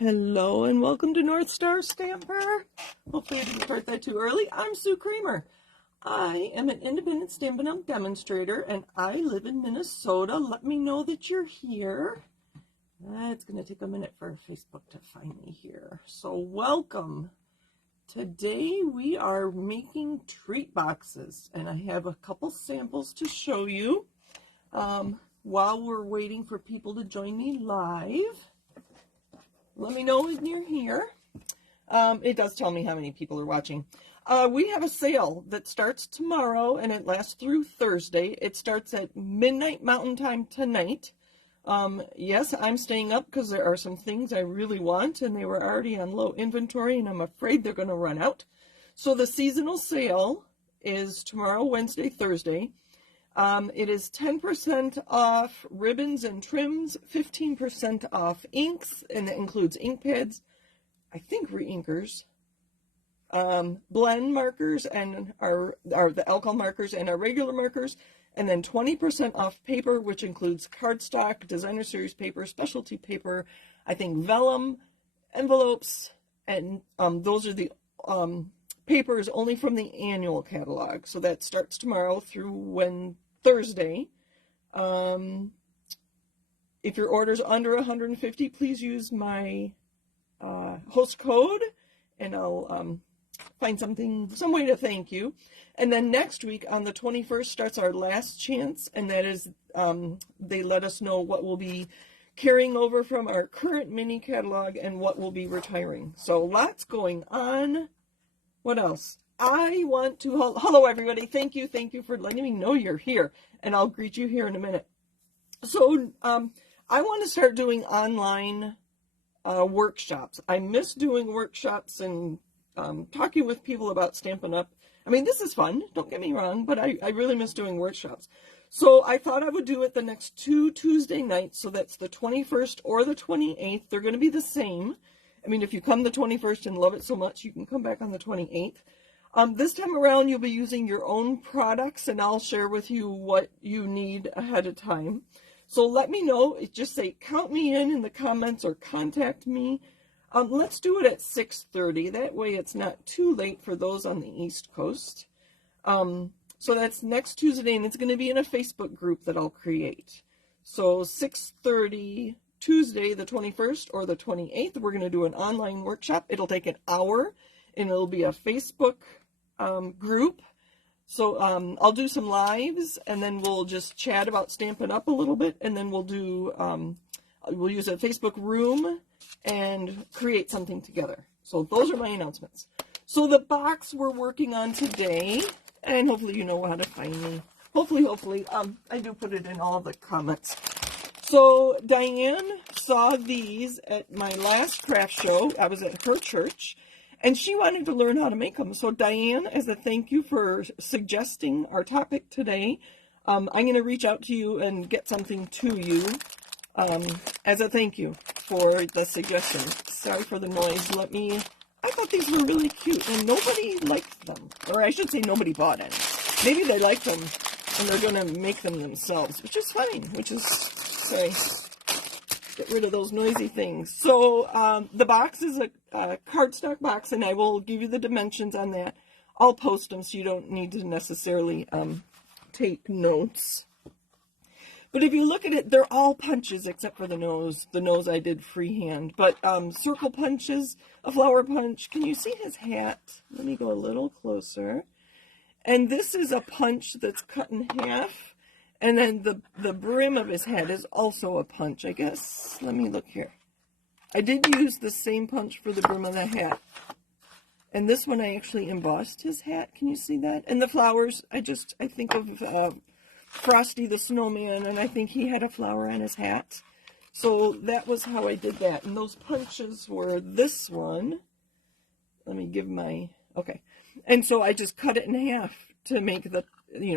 Hello and welcome to North Star Stamper. Hopefully I didn't start that too early. I'm Sue Kramer. I am an independent Stampin' Up! Demonstrator and I live in Minnesota. Let me know that you're here. It's going to take a minute for Facebook to find me here. So welcome. Today we are making treat boxes and I have a couple samples to show you while we're waiting for people to join me live. Let me know when you're here. It does tell me how many people are watching. We have a sale that starts tomorrow and it lasts through Thursday. It starts at midnight Mountain Time tonight. Yes, I'm staying up because there are some things I really want and they were already on low inventory and I'm afraid they're going to run out. So the seasonal sale is tomorrow, Wednesday, Thursday. It is 10% off ribbons and trims, 15% off inks, and that includes ink pads, I think re-inkers, blend markers, and the alcohol markers and our regular markers, and then 20% off paper, which includes cardstock, designer series paper, specialty paper, I think vellum, envelopes, and those are the papers only from the annual catalog. So that starts tomorrow through Thursday. If your order's under 150, please use my host code and I'll find some way to thank you. And then next week on the 21st starts our last chance, and that is they let us know what will be carrying over from our current mini catalog and what will be retiring. So lots going on. What else? I want to, hello everybody, thank you for letting me know you're here, and I'll greet you here in a minute. So, I want to start doing online workshops. I miss doing workshops and talking with people about Stampin' Up! I mean, this is fun, don't get me wrong, but I really miss doing workshops. So I thought I would do it the next 2 Tuesday nights, so that's the 21st or the 28th. They're going to be the same. I mean, if you come the 21st and love it so much, you can come back on the 28th. This time around, you'll be using your own products, and I'll share with you what you need ahead of time. So let me know. Just say, count me in the comments or contact me. Let's do it at 6:30. That way it's not too late for those on the East Coast. So that's next Tuesday, and it's going to be in a Facebook group that I'll create. So 6:30 Tuesday, the 21st or the 28th, we're going to do an online workshop. It'll take an hour, and it'll be a Facebook group. So I'll do some lives, and then we'll just chat about Stampin' Up! A little bit, and then we'll do, we'll use a Facebook room and create something together. So those are my announcements. So the box we're working on today, and hopefully you know how to find me. Hopefully, I do put it in all the comments. So Diane saw these at my last craft show. I was at her church, and she wanted to learn how to make them. So Diane, as a thank you for suggesting our topic today, I'm going to reach out to you and get something to you as a thank you for the suggestion. Sorry for the noise. I thought these were really cute, and nobody liked them. Or I should say nobody bought any. Maybe they like them, and they're going to make them themselves, which is fine, sorry, get rid of those noisy things. So the box is a cardstock box, and I will give you the dimensions on that. I'll post them so you don't need to necessarily take notes. But if you look at it, they're all punches except for the nose. The nose I did freehand. But circle punches, a flower punch. Can you see his hat? Let me go a little closer. And this is a punch that's cut in half. And then the brim of his hat is also a punch, I guess. Let me look here. I did use the same punch for the brim of the hat. And this one I actually embossed his hat. Can you see that? And the flowers, I think of Frosty the Snowman, and I think he had a flower on his hat. So that was how I did that. And those punches were this one. Let me give okay. And so I just cut it in half to make the,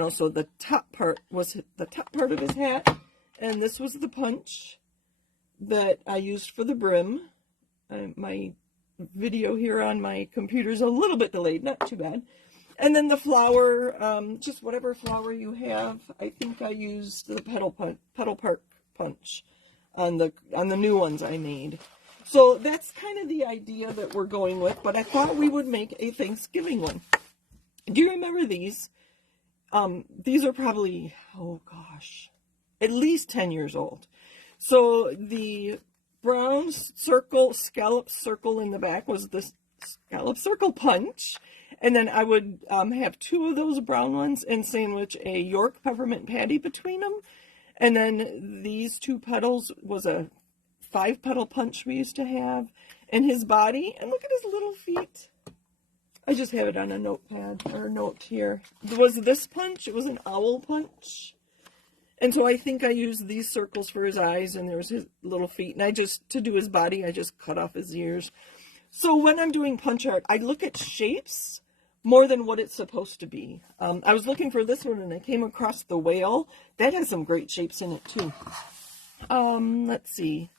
so the top part was the top part of his hat, and this was the punch that I used for the brim. My video here on my computer is a little bit delayed, not too bad. And then the flower, just whatever flower you have. I think I used the petal part punch on the new ones I made. So that's kind of the idea that we're going with, but I thought we would make a Thanksgiving one. Do you remember these? These are probably, oh gosh, at least 10 years old. So the brown circle, scallop circle in the back was the scallop circle punch. And then I would have 2 of those brown ones and sandwich a York peppermint patty between them. And then these 2 petals was a 5-petal punch we used to have. And his body, and look at his little feet. I just have it on a notepad, or a note here. Was this punch? It was an owl punch. And so I think I used these circles for his eyes, and there's his little feet. And to do his body, I just cut off his ears. So when I'm doing punch art, I look at shapes more than what it's supposed to be. I was looking for this one, and I came across the whale. That has some great shapes in it, too. Let's see.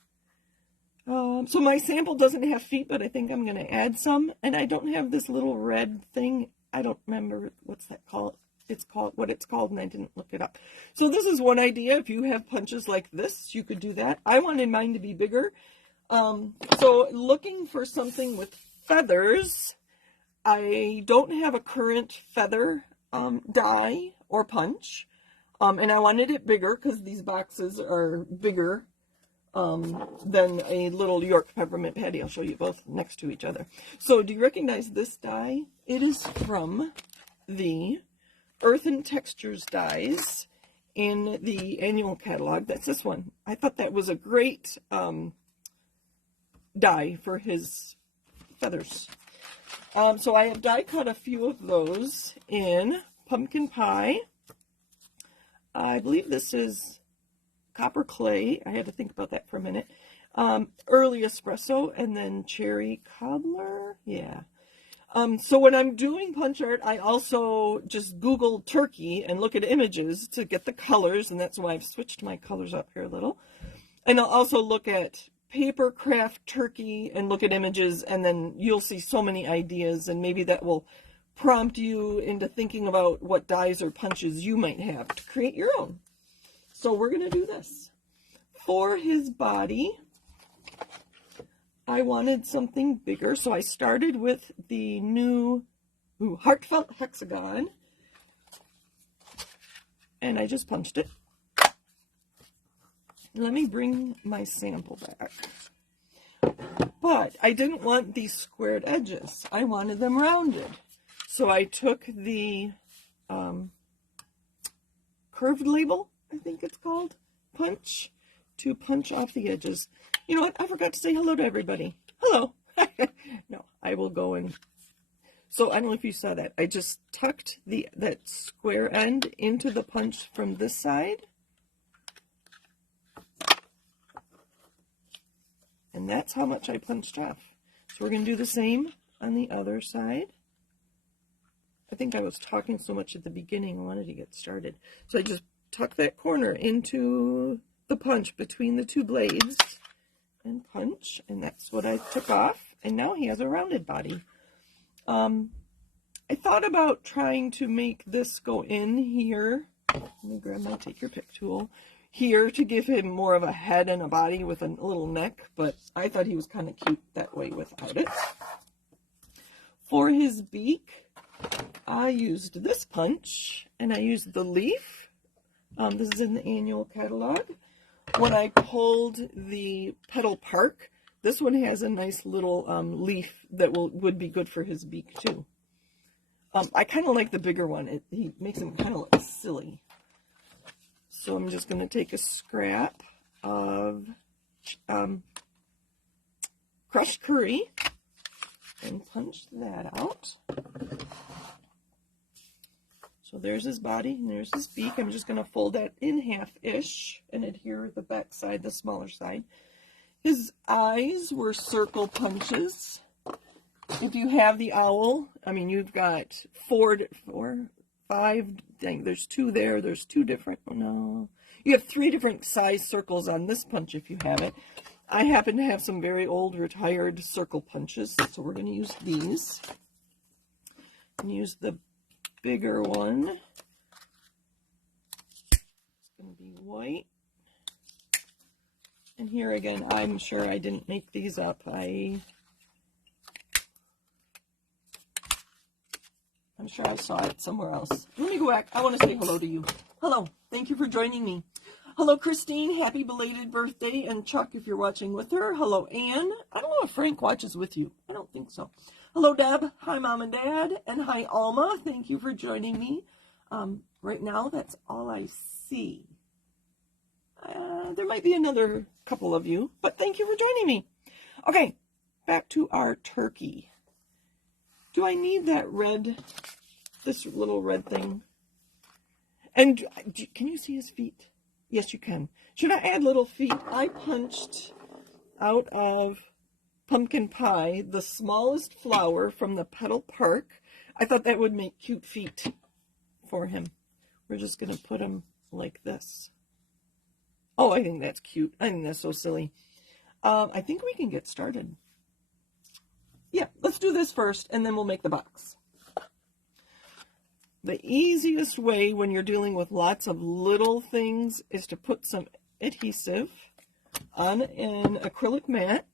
So my sample doesn't have feet, but I think I'm going to add some. And I don't have this little red thing. I don't remember what's that called. It's called what it's called, and I didn't look it up. So this is one idea. If you have punches like this, you could do that. I wanted mine to be bigger. So looking for something with feathers. I don't have a current feather die or punch. And I wanted it bigger because these boxes are bigger than a little York peppermint patty. I'll show you both next to each other. So do you recognize this die? It is from the Earth and Textures dies in the annual catalog. That's this one. I thought that was a great die for his feathers. So I have die cut a few of those in pumpkin pie. I believe this is copper clay. I had to think about that for a minute. Early espresso, and then cherry cobbler. Yeah. So when I'm doing punch art, I also just Google turkey and look at images to get the colors, and that's why I've switched my colors up here a little. And I'll also look at paper craft turkey and look at images, and then you'll see so many ideas, and maybe that will prompt you into thinking about what dies or punches you might have to create your own. So we're going to do this. For his body, I wanted something bigger, so I started with the new heartfelt hexagon, and I just punched it. Let me bring my sample back. But I didn't want these squared edges. I wanted them rounded. So I took the curved label, I think it's called, punch, to punch off the edges. You know what? I forgot to say hello to everybody. Hello. No, I will go in. So I don't know if you saw that. I just tucked that square end into the punch from this side. And that's how much I punched off. So we're going to do the same on the other side. I think I was talking so much at the beginning, I wanted to get started. So I just tuck that corner into the punch between the 2 blades and punch, and that's what I took off. And now he has a rounded body. I thought about trying to make this go in here. Let me grab my take your pick tool. Here to give him more of a head and a body with a little neck, but I thought he was kind of cute that way without it. For his beak, I used this punch, and I used the leaf. This is in the annual catalog. When I pulled the petal park, this one has a nice little leaf that would be good for his beak too. I kind of like the bigger one. He makes him kind of look silly. So I'm just going to take a scrap of crushed curry and punch that out. So there's his body and there's his beak. I'm just going to fold that in half-ish and adhere the back side, the smaller side. His eyes were circle punches. If you have the owl, I mean, you've got 5, dang, there's 2 there, there's 2 different, no, you have 3 different size circles on this punch if you have it. I happen to have some very old retired circle punches, so we're going to use these. And use the bigger one. It's going to be white And here again, I'm sure I didn't make these up. I'm sure I saw it somewhere else. Let me go back. I want to say hello to you. Hello. Thank you for joining me. Hello, Christine. Happy belated birthday. And Chuck, if you're watching with her. Hello, Anne. I don't know if Frank watches with you. I don't think so. Hello, Deb. Hi, Mom and Dad. And hi, Alma. Thank you for joining me. Right now, that's all I see. There might be another couple of you, but thank you for joining me. Okay, back to our turkey. Do I need that red, this little red thing? And can you see his feet? Yes, you can. Should I add little feet? I punched out of pumpkin pie the smallest flower from the Petal Park. I thought that would make cute feet for him. We're just going to put him like this. Oh, I think that's cute. I think that's so silly. I think we can get started. Yeah, let's do this first, and then we'll make the box. The easiest way when you're dealing with lots of little things is to put some adhesive on an acrylic mat.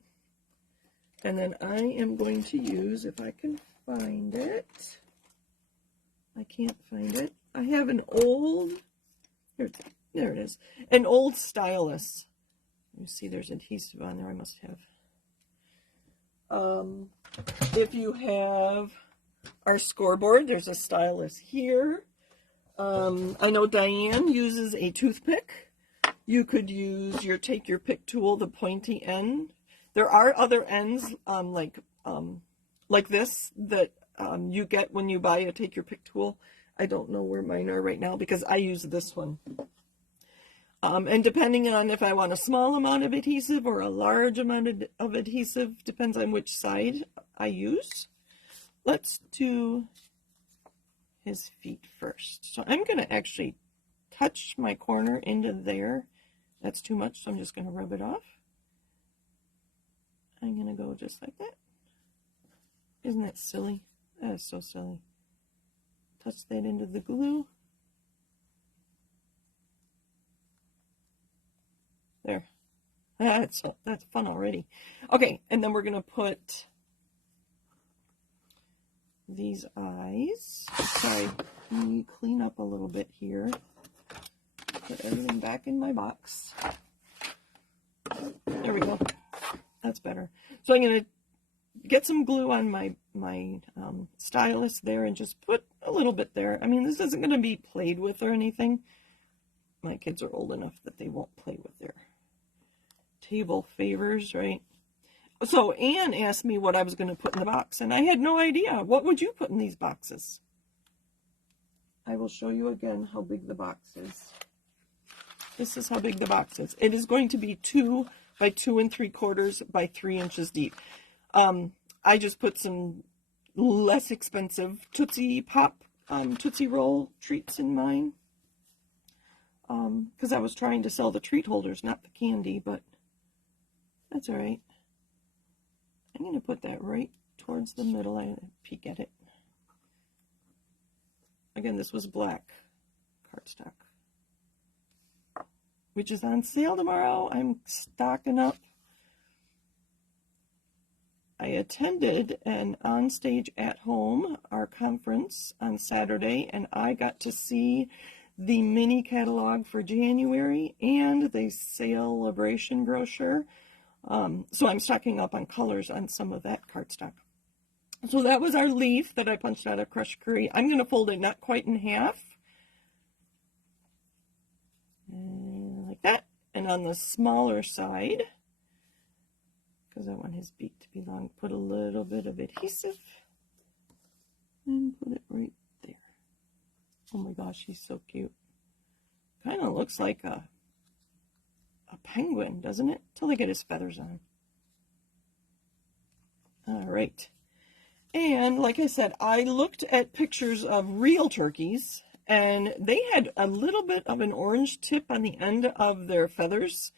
And then I am going to use, if I can find it. I can't find it. I have an old, there it is, an old stylus. You see there's adhesive on there, I must have. If you have our scoreboard, there's a stylus here. I know Diane uses a toothpick. You could use your take your pick tool, the pointy end. There are other ends like this that you get when you buy a take your pick tool. I don't know where mine are right now because I use this one. And depending on if I want a small amount of adhesive or a large amount of adhesive, depends on which side I use. Let's do his feet first. So I'm going to actually touch my corner into there. That's too much, so I'm just going to rub it off. I'm going to go just like that. Isn't that silly? That is so silly. Touch that into the glue. There. That's fun already. Okay, and then we're going to put these eyes. Sorry, let me clean up a little bit here. Put everything back in my box. There we go. That's better. So I'm going to get some glue on my stylus there and just put a little bit there. I mean, this isn't going to be played with or anything. My kids are old enough that they won't play with their table favors, right? So Anne asked me what I was going to put in the box, and I had no idea. What would you put in these boxes? I will show you again how big the box is. This is how big the box is. It is going to be 2 by 2 3/4 by 3 inches deep. I just put some less expensive Tootsie Pop, Tootsie Roll treats in mine. Because I was trying to sell the treat holders, not the candy, but that's all right. I'm going to put that right towards the middle. I peek at it. Again, this was black cardstock, which is on sale tomorrow. I'm stocking up. I attended an onstage at home, our conference on Saturday, and I got to see the mini catalog for January and the celebration brochure. So I'm stocking up on colors on some of that cardstock. So that was our leaf that I punched out of crushed curry. I'm going to fold it not quite in half. Like that. And on the smaller side, because I want his beak to be long, put a little bit of adhesive and put it right there. Oh my gosh, he's so cute. Kind of looks like a penguin, doesn't it? Till they get his feathers on. All right. And like I said, I looked at pictures of real turkeys, and they had a little bit of an orange tip on the end of their feathers.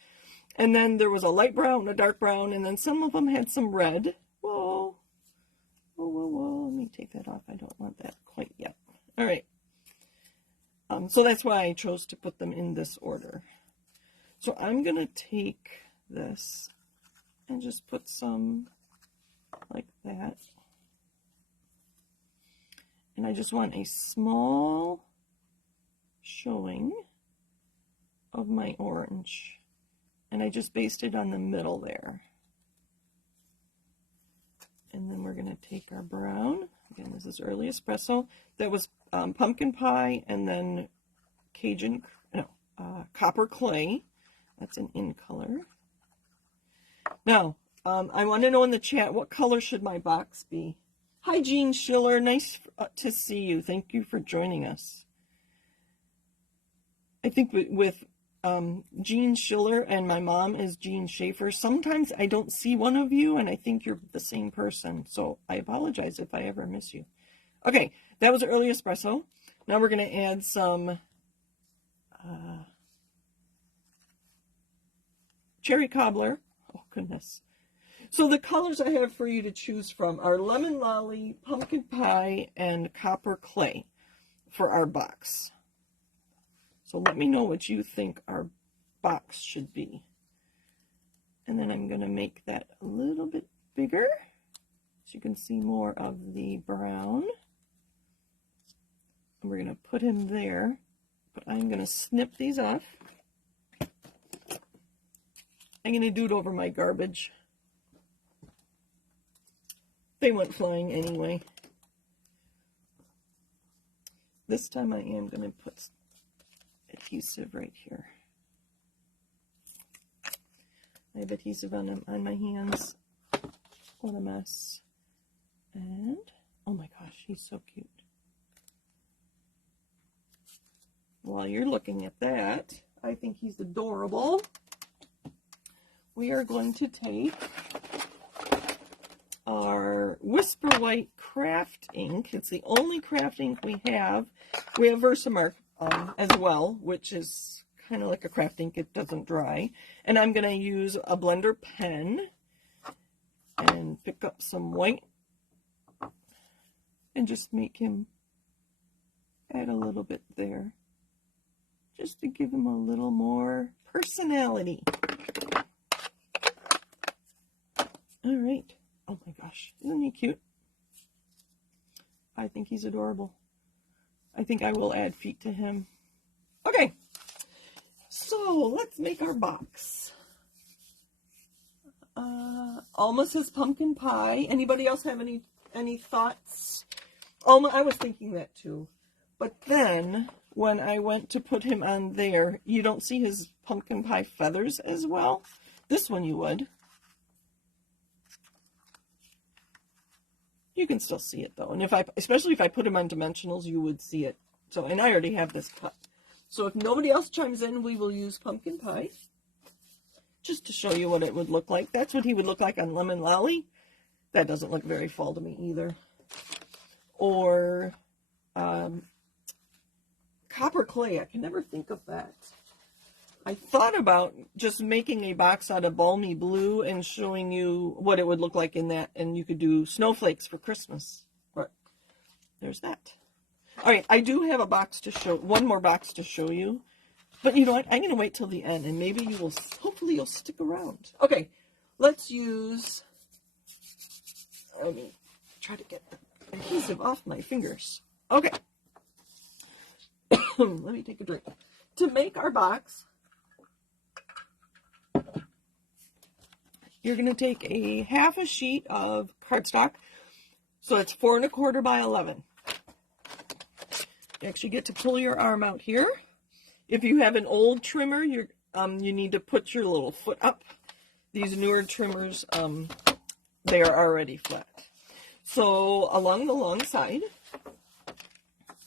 And then there was a light brown, a dark brown, and then some of them had some red. Whoa. Whoa, whoa, whoa. Let me take that off. I don't want that quite yet. All right. So that's why I chose to put them in this order. So I'm going to take this and just put some like that. And I just want a small showing of my orange. And I just basted on the middle there. And then we're going to take our brown. Again, this is early espresso. That was pumpkin pie and then copper clay. That's an in color. Now, I want to know in the chat, what color should my box be? Hi, Jean Schiller. Nice to see you. Thank you for joining us. I think with Jean Schiller and my mom is Jean Schaefer, sometimes I don't see one of you, and I think you're the same person. So I apologize if I ever miss you. Okay, that was early espresso. Now we're going to add some cherry cobbler. Oh, goodness. So the colors I have for you to choose from are lemon lolly, pumpkin pie, and copper clay for our box. So let me know what you think our box should be. And then I'm going to make that a little bit bigger so you can see more of the brown. And we're going to put him there, but I'm going to snip these off. I'm going to do it over my garbage. They went flying anyway. This time I am going to put adhesive right here. I have adhesive on my hands. What a mess. And, oh my gosh, he's so cute. While you're looking at that, I think he's adorable. We are going to take our Whisper White craft ink. It's the only craft ink we have. We have Versamark as well, which is kind of like a craft ink. It doesn't dry. And I'm going to use a blender pen and pick up some white and just make him add a little bit there, just to give him a little more personality. All right. Oh my gosh, isn't he cute? I think he's adorable. I think I will add feet to him. Okay, so let's make our box. Alma says pumpkin pie. Anybody else have any thoughts? Alma, I was thinking that too. But then when I went to put him on there, you don't see his pumpkin pie feathers as well. This one you would. You can still see it though, and especially if I put him on dimensionals, you would see it. So, and I already have this cut. So if nobody else chimes in, we will use pumpkin pie, just to show you what it would look like. That's what he would look like on lemon lolly. That doesn't look very fall to me either. Or copper clay. I can never think of that. I thought about just making a box out of balmy blue and showing you what it would look like in that, and you could do snowflakes for Christmas. But there's that. All right, I do have a box to show, one more box to show you. But you know what? I'm going to wait till the end, and maybe you will, hopefully you'll stick around. Okay, let's use, let me try to get the adhesive off my fingers. Okay. Let me take a drink. To make our box, you're going to take a half a sheet of cardstock. So it's 4 1/4 by 11. You actually get to pull your arm out here. If you have an old trimmer, you need to put your little foot up. These newer trimmers, they are already flat. So along the long side,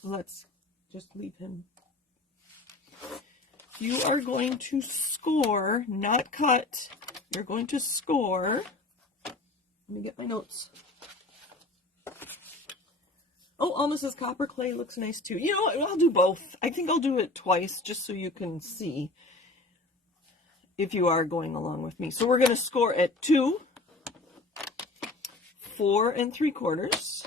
let's just leave him. You are going to score, not cut. You're going to score. Let me get my notes. Oh, Alma says copper clay looks nice too. You know what? I'll do both. I think I'll do it twice just so you can see if you are going along with me. So we're going to score at 2, 4 3/4.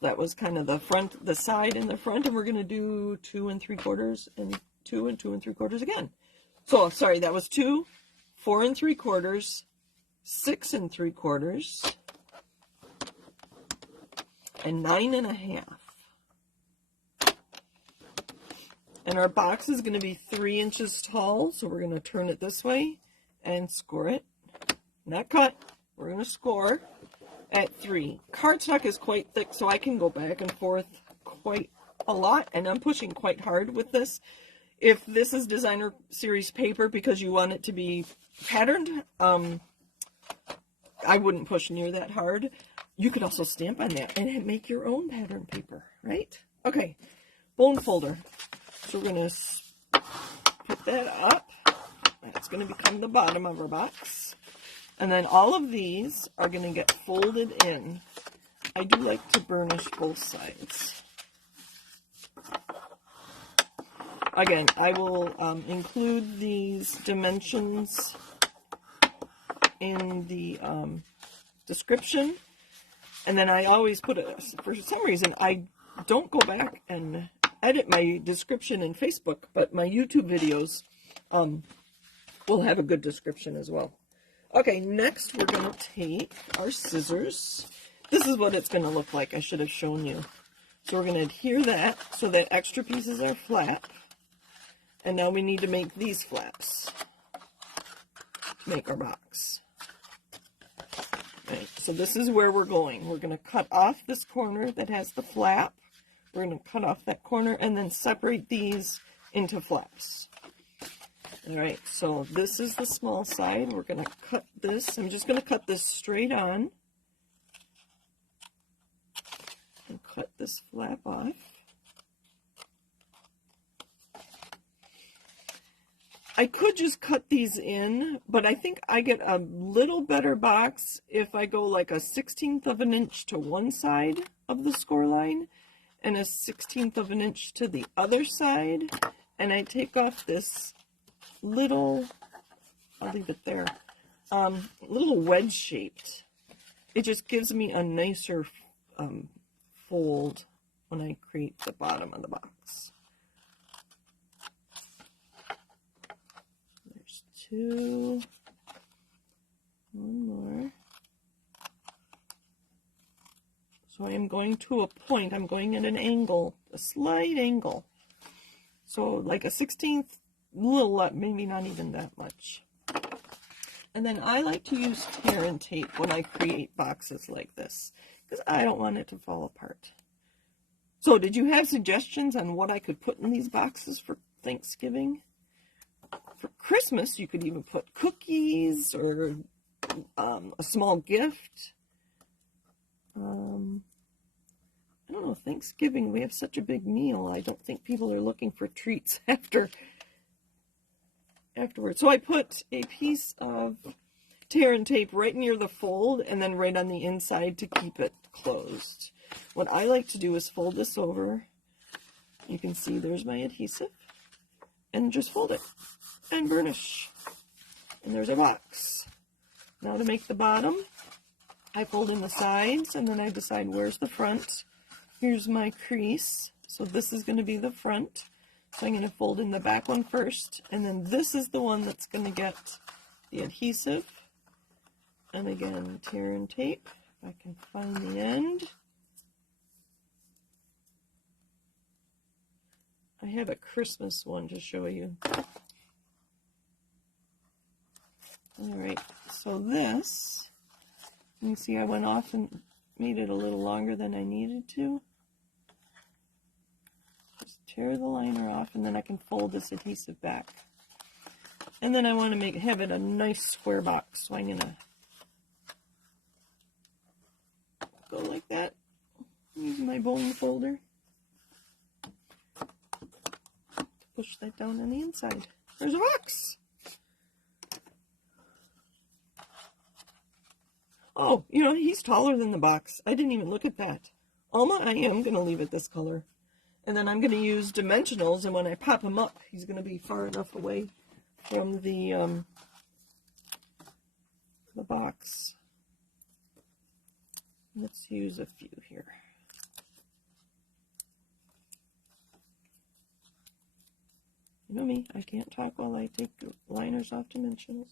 That was kind of the front, the side and the front, and we're going to do 2 3/4 and 2 2 3/4 again. So, sorry, that was 2, 4 3/4, 6 3/4, and 9 1/2. And our box is going to be 3 inches tall, so we're going to turn it this way and score it. Not cut. We're going to score at 3. Cardstock is quite thick, so I can go back and forth quite a lot, and I'm pushing quite hard with this. If this is designer series paper because you want it to be patterned, I wouldn't push near that hard. You could also stamp on that and make your own pattern paper, right? Okay, bone folder. So we're going to put that up. That's going to become the bottom of our box. And then all of these are going to get folded in. I do like to burnish both sides. Again, I will include these dimensions in the description. And then I always put it, for some reason, I don't go back and edit my description in Facebook, but my YouTube videos will have a good description as well. Okay, next we're going to take our scissors. This is what it's going to look like. I should have shown you. So we're going to adhere that so that extra pieces are flat. And now we need to make these flaps to make our box. Right, so this is where we're going. We're going to cut off this corner that has the flap. We're going to cut off that corner and then separate these into flaps. All right, so this is the small side. We're going to cut this. I'm just going to cut this straight on and cut this flap off. I could just cut these in, but I think I get a little better box if I go like a 1/16 of an inch to one side of the score line and a 1/16 of an inch to the other side, and I take off this little, I'll leave it there, little wedge shaped. It just gives me a nicer fold when I create the bottom of the box. There's 2, one more. So I am going to a point, I'm going at an angle, a slight angle. So like a 1/16, little, maybe not even that much. And then I like to use tear and tape when I create boxes like this, because I don't want it to fall apart. So did you have suggestions on what I could put in these boxes for Thanksgiving? For Christmas, you could even put cookies or a small gift. I don't know, Thanksgiving, we have such a big meal. I don't think people are looking for treats afterwards. So I put a piece of tear and tape right near the fold and then right on the inside to keep it closed. What I like to do is fold this over. You can see there's my adhesive. And just fold it and burnish. And there's our box. Now to make the bottom, I fold in the sides and then I decide where's the front. Here's my crease. So this is going to be the front. So I'm going to fold in the back one first, and then this is the one that's going to get the adhesive. And again, tear and tape, if I can find the end. I have a Christmas one to show you. Alright, so this, you can see I went off and made it a little longer than I needed to. Tear the liner off, and then I can fold this adhesive back. And then I want to have it a nice square box, so I'm going to go like that. Use my bone folder to push that down on the inside. There's a box! Oh, you know, he's taller than the box. I didn't even look at that. Alma, I am going to leave it this color. And then I'm going to use dimensionals, and when I pop him up, he's going to be far enough away from the box. Let's use a few here. You know me, I can't talk while I take liners off dimensionals.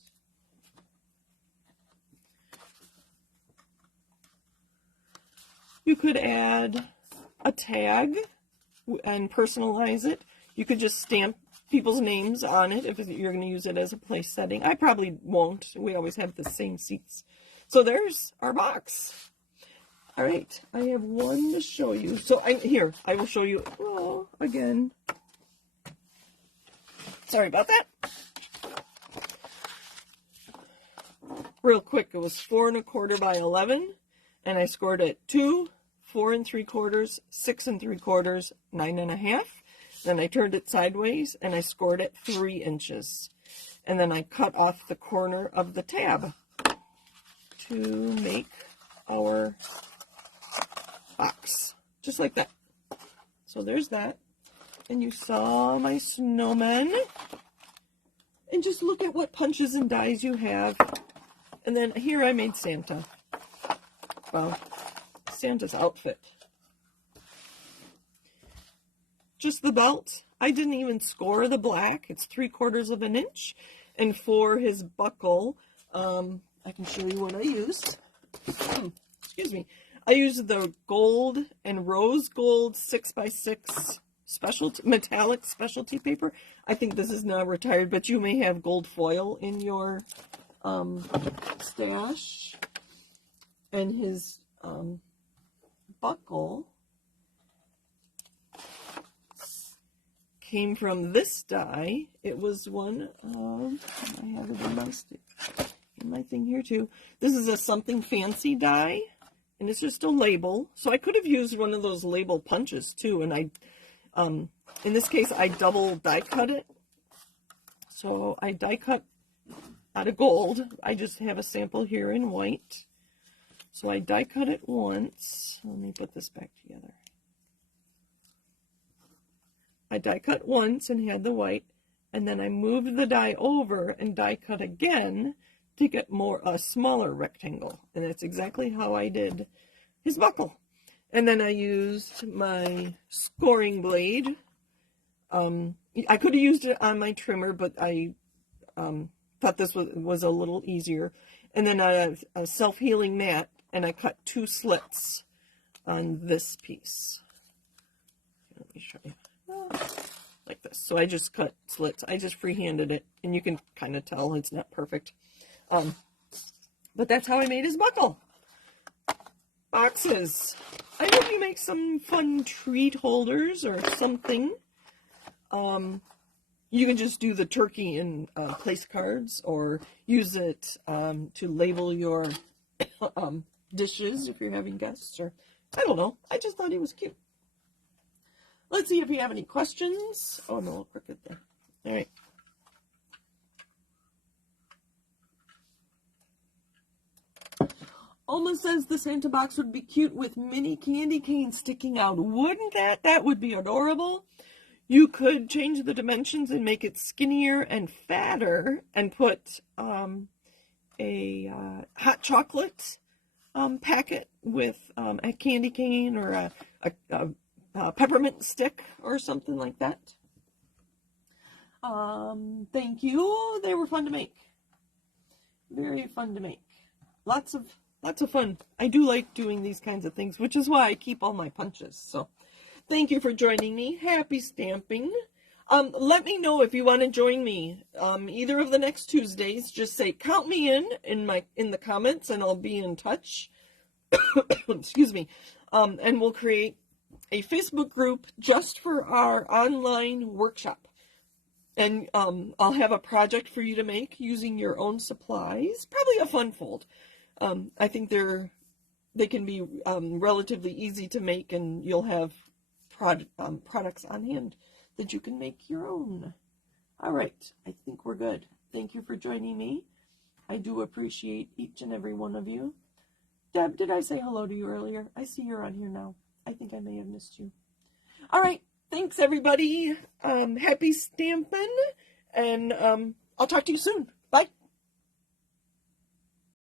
You could add a tag and personalize it. You could just stamp people's names on it if you're going to use it as a place setting. I probably won't. We always have the same seats. So there's our box. All right, I have one to show you. So I will show you again. Sorry about that. Real quick, it was 4 1/4 by 11, and I scored it 2, 4 3/4, 6 3/4, 9 1/2. Then I turned it sideways, and I scored it 3 inches. And then I cut off the corner of the tab to make our box, just like that. So there's that. And you saw my snowman. And just look at what punches and dies you have. And then here I made Santa. Well, Santa's outfit. Just the belt. I didn't even score the black. It's 3/4 of an inch. And for his buckle, I can show you what I used. Excuse me. I used the gold and rose gold 6x6 metallic specialty paper. I think this is now retired, but you may have gold foil in your stash. And his buckle came from this die. It was one of, I have it in my thing here too. This is a something fancy die, and it's just a label. So I could have used one of those label punches too, and I in this case, I double die cut it. So I die cut out of gold. I just have a sample here in white. So I die cut it once. Let me put this back together. I die cut once and had the white, and then I moved the die over and die cut again to get a smaller rectangle. And that's exactly how I did his buckle. And then I used my scoring blade. I could have used it on my trimmer, but I thought this was a little easier. And then I have a self-healing mat, and I cut 2 slits on this piece. Let me show you. Like this. So I just cut slits. I just freehanded it, and you can kind of tell it's not perfect. But that's how I made his buckle. Boxes. I hope you make some fun treat holders or something. You can just do the turkey in place cards, or use it to label your dishes if you're having guests, or I don't know. I just thought he was cute. Let's see if you have any questions. Oh, no, crooked there. All right. Alma says the Santa box would be cute with mini candy canes sticking out. Wouldn't that? That would be adorable. You could change the dimensions and make it skinnier and fatter and put a hot chocolate packet with a candy cane or a peppermint stick or something like that. Thank you. They were fun to make. Very fun to make. Lots of fun. I do like doing these kinds of things, which is why I keep all my punches. So thank you for joining me. Happy stamping. Let me know if you want to join me either of the next Tuesdays. Just say count me in the comments, and I'll be in touch. Excuse me. And we'll create a Facebook group just for our online workshop. And I'll have a project for you to make using your own supplies. Probably a fun fold. I think they can be relatively easy to make, and you'll have products on hand that you can make your own. All right, I think we're good. Thank you for joining me. I do appreciate each and every one of you. Deb, did I say hello to you earlier? I see you're on here now. I think I may have missed you. All right, thanks everybody. Happy stamping, and I'll talk to you soon. Bye.